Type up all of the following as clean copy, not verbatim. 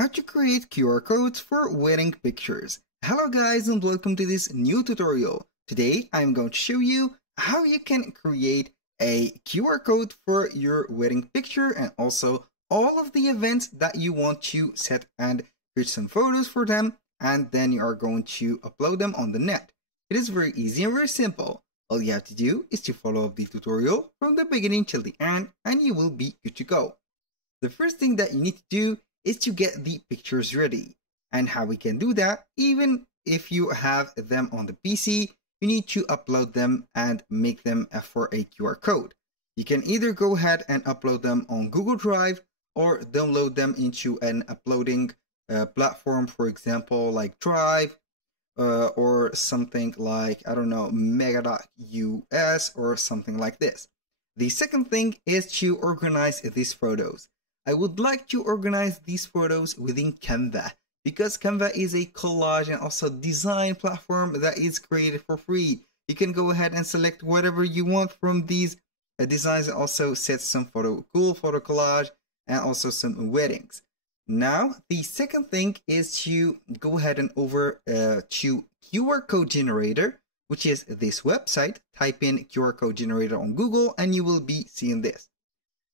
How to create QR codes for wedding pictures. Hello guys and welcome to this new tutorial. Today I'm going to show you how you can create a QR code for your wedding picture and also all of the events that you want to set and create some photos for them, and then you are going to upload them on the net. It is very easy and very simple. All you have to do is to follow the tutorial from the beginning till the end and you will be good to go. The first thing that you need to do is to get the pictures ready. And how we can do that, even if you have them on the PC, you need to upload them and make them for a QR code. You can either go ahead and upload them on Google Drive or download them into an uploading platform, for example, like Drive or something like, I don't know, Mega.us or something like this. The second thing is to organize these photos. I would like to organize these photos within Canva because Canva is a collage and also design platform that is created for free. You can go ahead and select whatever you want from these designs and also set some cool photo collage and also some weddings. Now, the second thing is to go ahead and over to QR code generator, which is this website. Type in QR code generator on Google and you will be seeing this.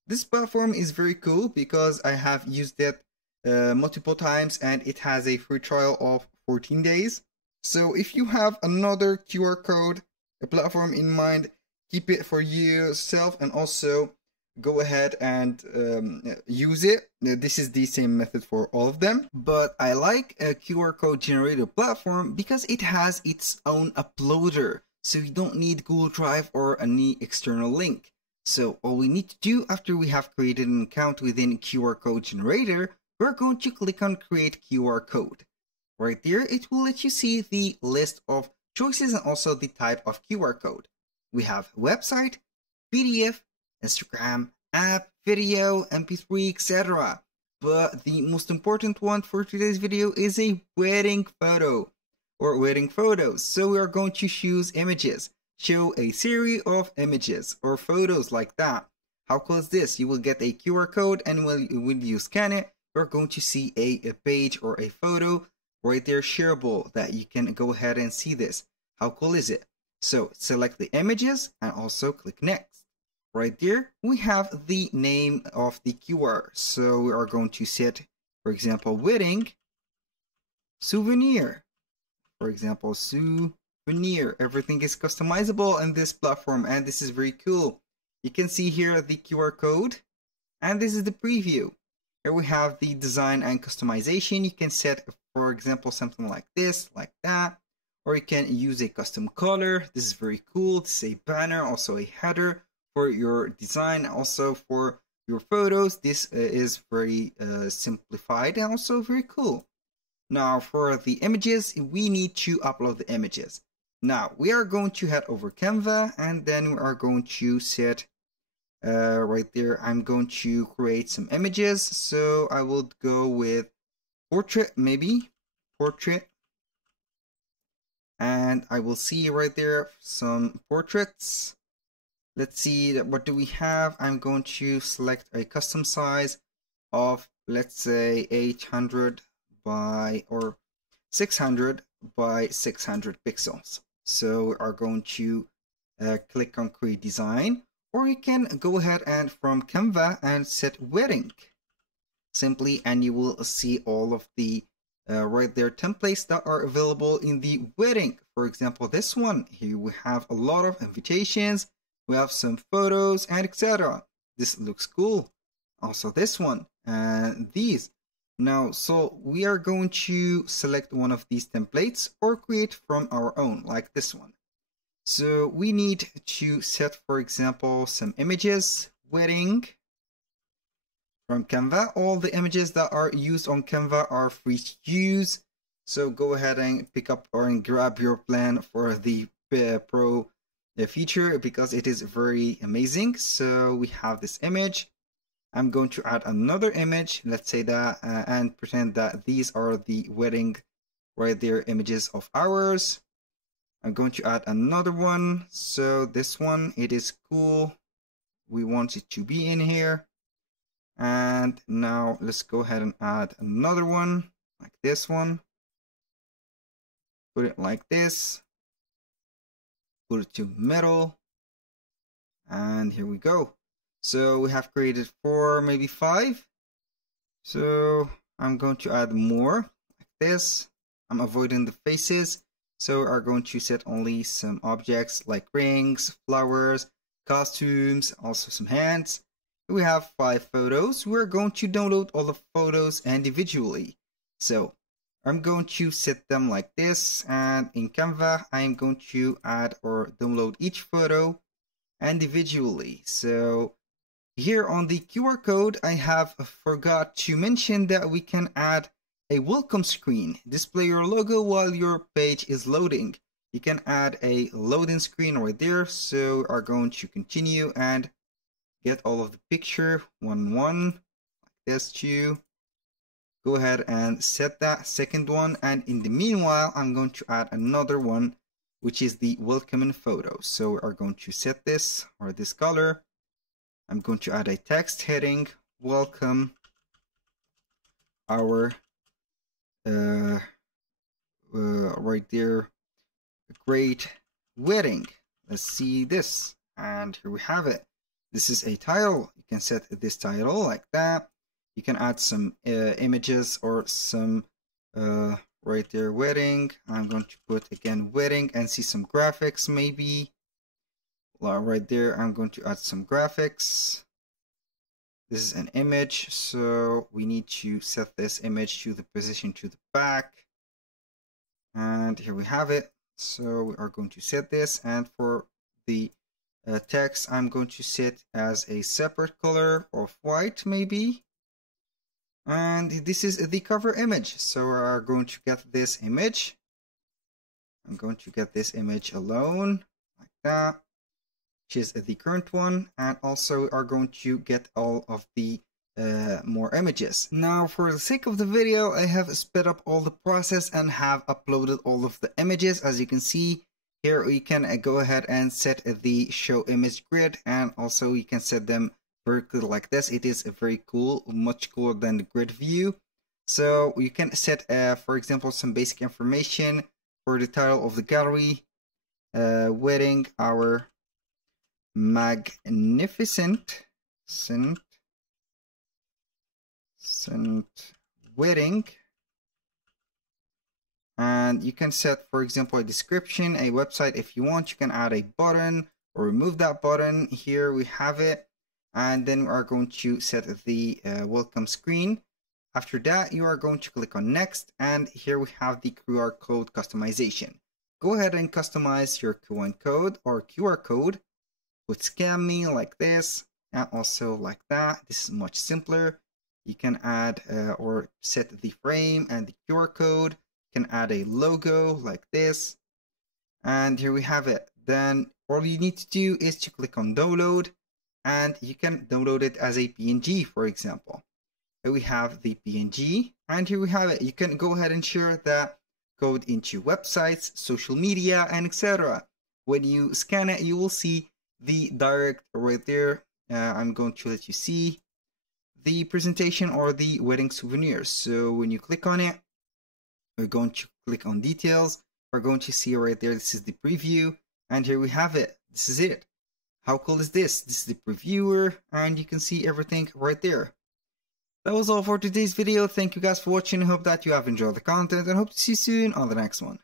This platform is very cool because I have used it multiple times and it has a free trial of 14 days. So if you have another QR code platform in mind, keep it for yourself and also go ahead and use it. This is the same method for all of them, but I like a QR code generator platform because it has its own uploader. So you don't need Google Drive or any external link. So all we need to do after we have created an account within QR code generator, we're going to click on create QR code. Right there, it will let you see the list of choices and also the type of QR code. We have website, PDF, Instagram, app, video, MP3, etc. But the most important one for today's video is a wedding photo or wedding photos. So we are going to choose images. Show a series of images or photos like that. How cool is this? You will get a QR code and when you scan it, you're going to see a page or a photo right there shareable that you can go ahead and see this. How cool is it? So select the images and also click next. Right there, we have the name of the QR. So we are going to set, for example, wedding souvenir. For example, souvenir. Everything is customizable in this platform and this is very cool. You can see here the QR code and this is the preview. Here we have the design and customization. You can set, for example, something like this, like that, or you can use a custom color. This is very cool. This is a banner, also a header for your design, also for your photos. This is very simplified and also very cool. Now for the images, we need to upload the images. Now we are going to head over Canva and then we are going to set right there. I'm going to create some images. So I will go with portrait, maybe portrait. And I will see right there some portraits. Let's see, what do we have? I'm going to select a custom size of, let's say 800 by or 600 by 600 pixels. So we are going to click on create design, or you can go ahead and from Canva and set wedding simply, and you will see all of the right there templates that are available in the wedding. For example, this one here, we have a lot of invitations, we have some photos and etc. This looks cool. Also this one and these. Now, so we are going to select one of these templates or create from our own, like this one. So we need to set, for example, some images, wedding from Canva. All the images that are used on Canva are free to use. So go ahead and pick up or grab your plan for the Pro feature because it is very amazing. So we have this image. I'm going to add another image, let's say that, and pretend that these are the wedding right there images of ours. I'm going to add another one. So this one, it is cool. We want it to be in here. And now let's go ahead and add another one like this one. Put it like this. Put it to middle. And here we go. So we have created 4, maybe 5. So I'm going to add more like this. I'm avoiding the faces. So we are going to set only some objects like rings, flowers, costumes, also some hands. We have 5 photos. We're going to download all the photos individually. So I'm going to set them like this, and in Canva I'm going to add or download each photo individually. So here on the QR code, I have forgot to mention that we can add a welcome screen. Display your logo while your page is loading. You can add a loading screen right there. So we are going to continue and get all of the picture one like this too. Go ahead and set that second one, and in the meanwhile I'm going to add another one, which is the welcoming photo. So we are going to set this or this color. I'm going to add a text heading, welcome our right there, a great wedding. Let's see this, and here we have it. This is a title. You can set this title like that. You can add some images or some right there, wedding. I'm going to put again wedding and see some graphics maybe. Right there, I'm going to add some graphics. This is an image, so we need to set this image to the position to the back. And here we have it. So we are going to set this, and for the text, I'm going to set as a separate color of white maybe. And this is the cover image. So we are going to get this image. I'm going to get this image alone like that, which is the current one, and also we are going to get all of the more images. Now, for the sake of the video, I have sped up all the process and have uploaded all of the images. As you can see here, you can go ahead and set the show image grid, and also you can set them vertically like this. It is very cool, much cooler than the grid view. So you can set, for example, some basic information for the title of the gallery, wedding, our magnificent wedding. And you can set, for example, a description, a website. If you want, you can add a button or remove that button. Here we have it. And then we are going to set the welcome screen. After that, you are going to click on next, and here we have the QR code customization. Go ahead and customize your QR code or QR code. Put scan me like this, and also like that. This is much simpler. You can add or set the frame and the QR code. You can add a logo like this, and here we have it. Then all you need to do is to click on download, and you can download it as a PNG, for example. Here we have the PNG, and here we have it. You can go ahead and share that code into websites, social media, and etc. When you scan it, you will see the direct right there. I'm going to let you see the presentation or the wedding souvenirs. So when you click on it, we're going to click on details. We're going to see right there, this is the preview, and here we have it. This is it. How cool is this? This is the previewer, and you can see everything right there. That was all for today's video. Thank you guys for watching. I hope that you have enjoyed the content, and hope to see you soon on the next one.